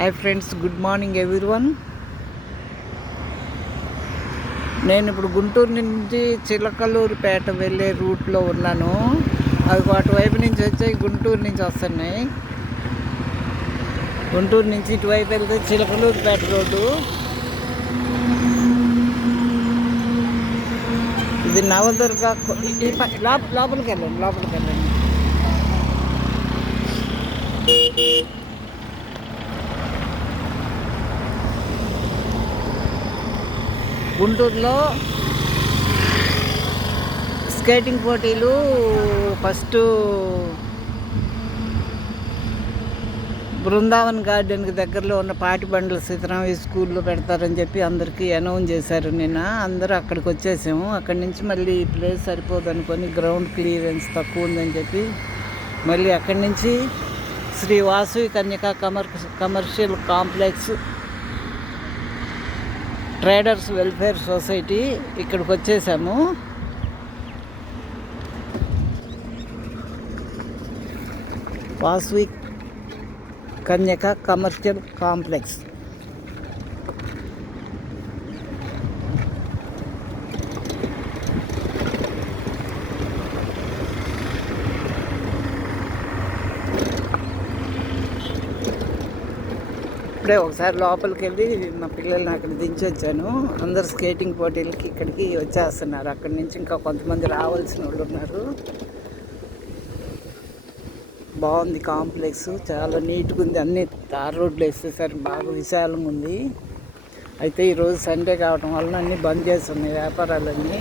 Hi friends good morning everyone నేను ఇప్పుడు గుంటూరు నుంచి చిలకలూరుపేట వెళ్ళే రూట్లో ఉన్నాను. అవి అటువైపు నుంచి వచ్చాయి గుంటూరు నుంచి వస్తున్నాయి. గుంటూరు నుంచి ఇటువైపు వెళ్తే చిలకలూరుపేట రోడ్డు. ఇది నవదుర్గ కొ- లోపలికి వెళ్ళండి లోపలికి వెళ్ళండి. గుంటూరులో స్కేటింగ్ పోటీలు ఫస్ట్ బృందావన్ గార్డెన్కి దగ్గరలో ఉన్న పాటి బండ్ల సీతారామయ్య స్కూల్లో పెడతారని చెప్పి అందరికీ అనౌన్స్ చేశారు నిన్న. అందరూ అక్కడికి వచ్చేసాము. అక్కడి నుంచి మళ్ళీ ఈ ప్లేస్ సరిపోదు అనుకొని గ్రౌండ్ క్లియరెన్స్ తక్కువ ఉందని చెప్పి మళ్ళీ అక్కడి నుంచి Shri Vasu Kanyaka com commercial complex traders welfare society ఇక్కడికి వచ్చేసాము. Vasavi Kanyaka commercial complex. ఇప్పుడే ఒకసారి లోపలికి వెళ్ళి మా పిల్లల్ని అక్కడ దించి వచ్చాను అందరు స్కేటింగ్ పోటీలకి ఇక్కడికి వచ్చేస్తున్నారు. అక్కడి నుంచి ఇంకా కొంతమంది రావాల్సిన వాళ్ళు ఉన్నారు. బాగుంది కాంప్లెక్స్. చాలా నీట్గా ఉంది. అన్ని తార్ రోడ్లు వేసేసరి. బాగా విశాలంగా ఉంది. అయితే ఈరోజు సండే కావడం వలన అన్నీ బంద్ చేసి ఉన్నాయి. వ్యాపారాలన్నీ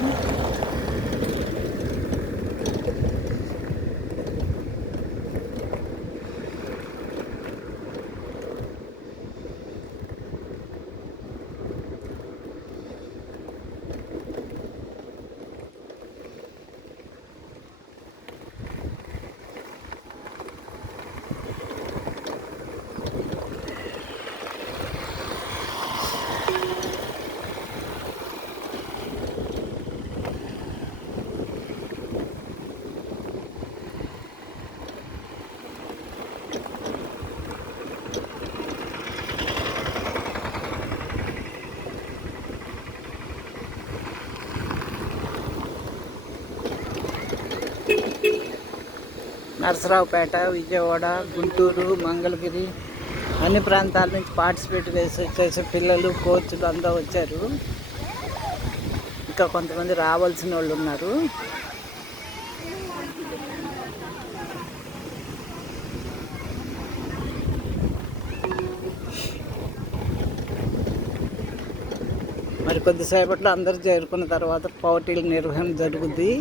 నరసరావుపేట విజయవాడ గుంటూరు మంగళగిరి అన్ని ప్రాంతాల నుంచి పార్టిసిపేట్ చేసి వచ్చేసి పిల్లలు కోచ్లు అందరూ వచ్చారు. ఇంకా కొంతమంది రావాల్సిన వాళ్ళు ఉన్నారు. మరి కొద్దిసేపట్లో అందరూ చేరుకున్న తర్వాత పోటీల నిర్వహణ జరుగుద్ది.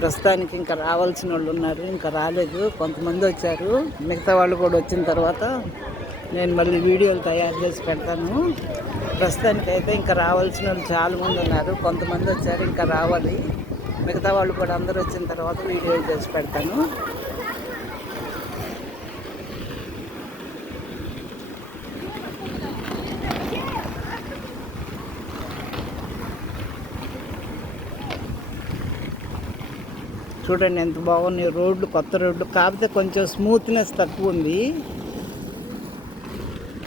ప్రస్తుతానికి ఇంకా రావాల్సిన వాళ్ళు ఉన్నారు ఇంకా రాలేదు. కొంతమంది వచ్చారు. మిగతా వాళ్ళు కూడా వచ్చిన తర్వాత నేను మళ్ళీ వీడియోలు తయారు చేసి పెడతాను. ప్రస్తుతానికి అయితే ఇంకా రావాల్సిన వాళ్ళు చాలా మంది ఉన్నారు. కొంతమంది వచ్చారు ఇంకా రావాలి. మిగతా వాళ్ళు కూడా అందరూ వచ్చిన తర్వాత వీడియోలు చేసి పెడతాను. చూడండి ఎంత బాగున్నాయి రోడ్లు కొత్త రోడ్లు. కాకపోతే కొంచెం స్మూత్నెస్ తక్కువ ఉంది.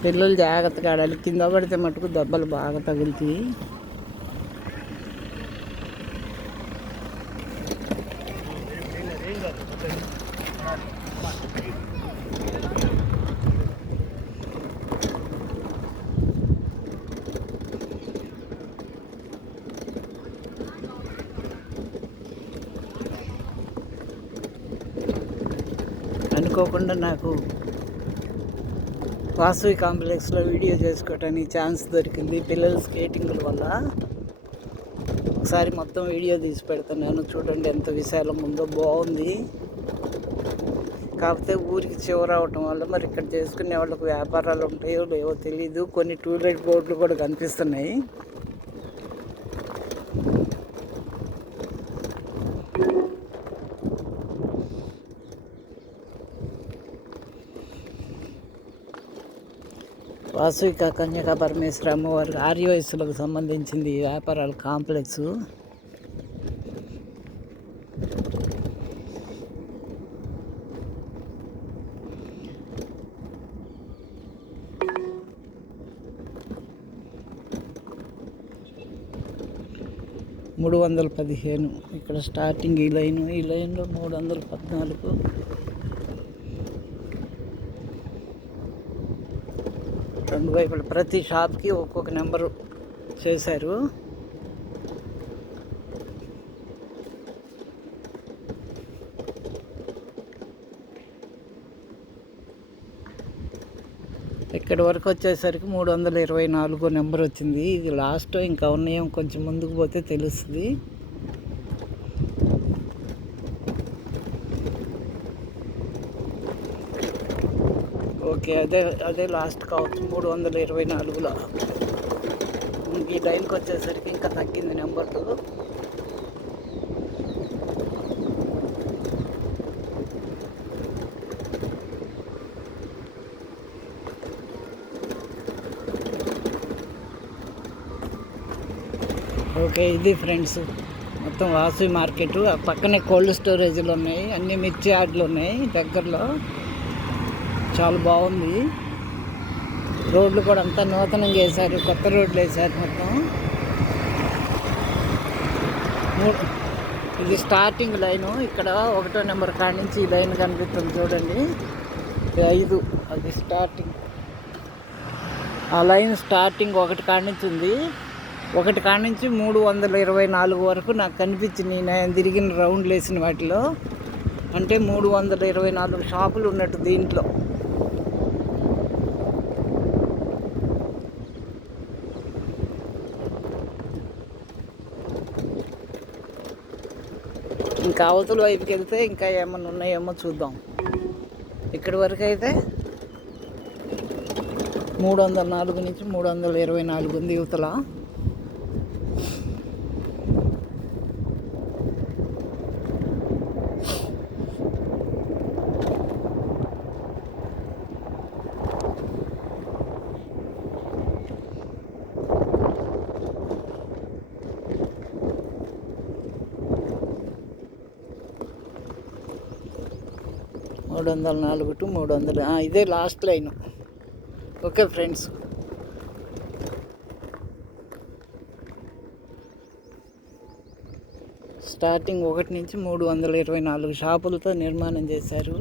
పిల్లలు జాగ్రత్తగా ఆడాలి. కింద పడితే మటుకు దెబ్బలు బాగా తగులుతాయి. అనుకోకుండా నాకు వాసవి కాంప్లెక్స్లో వీడియో చేసుకోవటానికి ఛాన్స్ దొరికింది పిల్లల స్కేటింగ్ల వల్ల. ఒకసారి మొత్తం వీడియో తీసి పెడుతున్నాను. చూడండి ఎంత విశాలంగా ఉందో బాగుంది. కాకపోతే ఊరికి చివరవటం వల్ల మరి ఇక్కడ చేసుకునే వాళ్ళకి వ్యాపారాలు ఉంటాయో లేవో తెలియదు కొన్ని టూలెట్ బోర్డులు కూడా కనిపిస్తున్నాయి. వాసుక కన్యక పరమేశ్వర అమ్మవారి ఆర్యోయస్సులకు సంబంధించింది ఈ వ్యాపారాల కాంప్లెక్స్. మూడు వందల పదిహేను. ఇక్కడ స్టార్టింగ్ ఈ లైను ఈ లైన్లో మూడు వందల పద్నాలుగు. రెండు వైపులు ప్రతి షాప్కి ఒక్కొక్క నెంబరు చేశారు. ఇక్కడి వరకు వచ్చేసరికి మూడు వందల ఇరవై నాలుగో నెంబర్ వచ్చింది. ఇది లాస్ట్ ఇంకా ఉన్నాయేం కొంచెం ముందుకు పోతే తెలుస్తుంది. ఓకే అదే అదే లాస్ట్ కావచ్చు మూడు వందల ఇరవై నాలుగులో. ఈ లైన్కి వచ్చేసరికి ఇంకా తగ్గింది నెంబర్లు ఓకే ఇది ఫ్రెండ్స్ మొత్తం వాసవి మార్కెట్. ఆ పక్కనే కోల్డ్ స్టోరేజ్లు ఉన్నాయి అన్ని మిర్చి యార్డ్లు ఉన్నాయి దగ్గరలో. చాలా బాగుంది. రోడ్లు కూడా అంతా నూతనం చేశారు కొత్త రోడ్లు వేశారు మొత్తం. మూ- ఇది స్టార్టింగ్ లైను ఇక్కడ ఒకటో నెంబర్ కాడ నుంచి ఈ లైన్ కనిపిస్తుంది చూడండి. ఐదు. అది స్టార్టింగ్ ఆ లైన్ స్టార్టింగ్ ఒకటి కాడ నుంచి ఉంది. ఒకటి కాడ నుంచి మూడు వందల ఇరవై నాలుగు వరకు నాకు కనిపించింది. నేను తిరిగిన రౌండ్లు వేసిన వాటిలో. అంటే మూడు వందల ఇరవై నాలుగు షాపులు ఉన్నట్టు దీంట్లో. ఇంకా అవతల వైపుకి వెళ్తే ఇంకా ఏమన్నా ఉన్నాయేమో చూద్దాం. ఇక్కడి వరకు అయితే మూడు వందల నాలుగు నుంచి మూడు వందల ఇరవై నాలుగు ఉంది యువతల మూడు వందల నాలుగు టు మూడు వందల ఇదే last line okay friends starting ఒకటి నుంచి మూడు వందల ఇరవై నాలుగు షాపులతో నిర్మాణం చేశారు.